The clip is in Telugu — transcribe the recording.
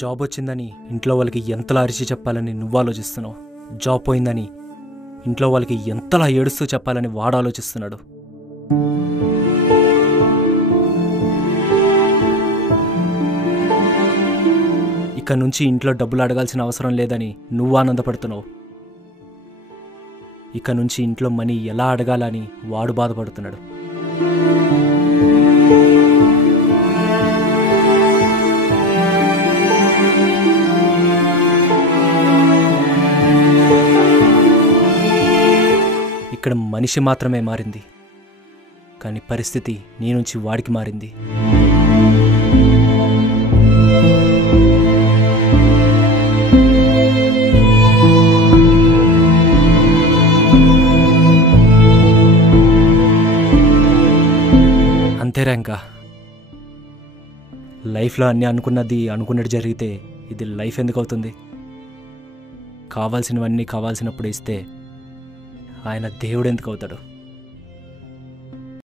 జాబ్ వచ్చిందని ఇంట్లో వాళ్ళకి ఎంతలా అరిచి చెప్పాలని నువ్వు ఆలోచిస్తున్నావు. జాబ్ పోయిందని ఇంట్లో వాళ్ళకి ఎంతలా ఏడుస్తూ చెప్పాలని వాడు ఆలోచిస్తున్నాడు. ఇక నుంచి ఇంట్లో డబ్బులు అడగాల్సిన అవసరం లేదని నువ్వు ఆనందపడుతున్నావు. ఇక నుంచి ఇంట్లో మనీ ఎలా అడగాలని వాడు బాధపడుతున్నాడు. ఇక్కడ మనిషి మాత్రమే మారింది, కానీ పరిస్థితి నీ నుంచి వాడికి మారింది. అంతేరా, ఇంకా లైఫ్లో అన్నీ అనుకున్నట్టు జరిగితే ఇది లైఫ్ ఎందుకు అవుతుంది? కావాల్సినవన్నీ కావాల్సినప్పుడు ఇస్తే ఆయన దేవుడు ఎందుకు అవుతాడు?